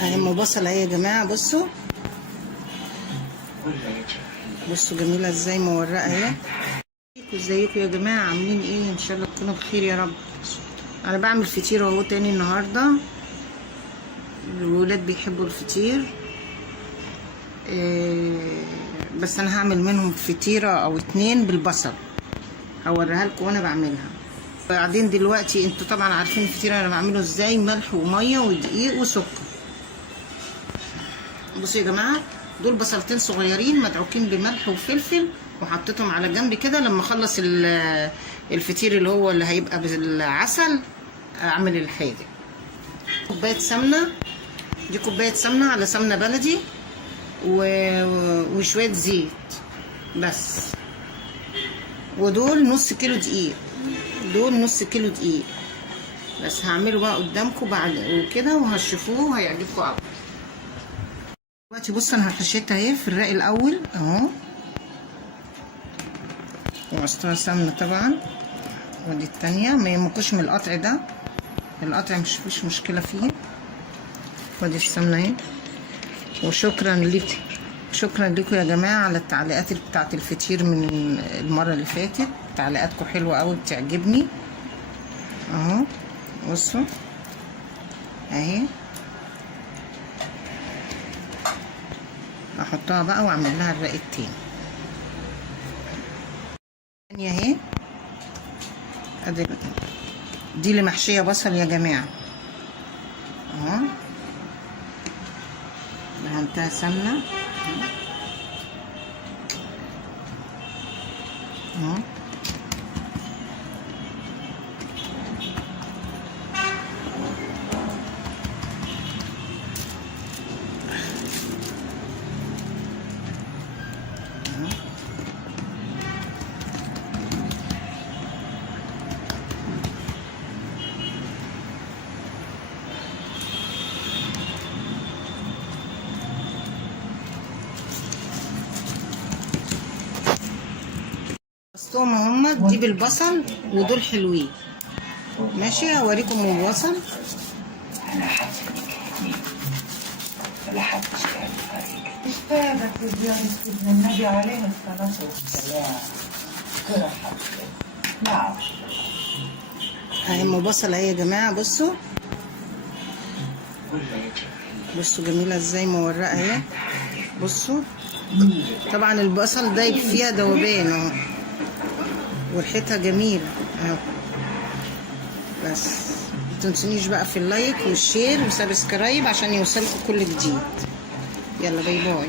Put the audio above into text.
اهي ام بصل اهي يا جماعه. بصوا جميله ازاي مورقه اهي. ازيكم يا جماعه، عاملين ايه؟ ان شاء الله تكونوا بخير يا رب. انا بعمل فطير اهو تاني النهارده. الولاد بيحبوا الفطير، بس انا هعمل منهم فطيره او اتنين بالبصل، هوريها لكم وانا بعملها. بعدين دلوقتي انتوا طبعا عارفين الفطيره انا بعمله ازاي، ملح وميه ودقيق وسكر. بصوا يا جماعه، دول بصلتين صغيرين مدعوكين بملح وفلفل، وحطيتهم على جنب كده. لما اخلص الفطير اللي هو اللي هيبقى بالعسل اعمل الحادق. كوبايه سمنه، دي كوبايه سمنه على سمنه بلدي وشويه زيت بس. ودول نص كيلو دقيق، بس هعمله بقى قدامكم بعد وكده وهشوفوه وهيعجبكم قوي. دلوقتي بصوا انا هحشيتها اهي في الرق الاول اهو، وعصتها سمنه طبعا. ودي التانية، ما يهمكوش من القطع ده، القطع مش فيش مشكله فيه. ودي السمنه اهي. وشكرا لكم يا جماعه على التعليقات بتاعت الفطير من المره اللي فاتت. تعليقاتكم حلوه قوي بتعجبني اهو. بصوا اهي، احطها بقى واعمل لها الرق التاني اهي. ادي دي اللي محشيه بصل يا جماعه اهو، دهنتها سمنه اهو. بصوهم هما، دي بالبصل ودول حلوين. ماشي، هوريكم البصل. النبي عليه الصلاة والسلام. نعم. اهي ام بصل اهي يا جماعه. بصوا جميله ازاي مورقه اهي. بصوا طبعا البصل دايب فيها دوبان اهو، وريحتها جميله اهو. بس متنسونيش بقى في اللايك والشير وسبسكرايب عشان يوصلكم كل جديد. يلا باي باي.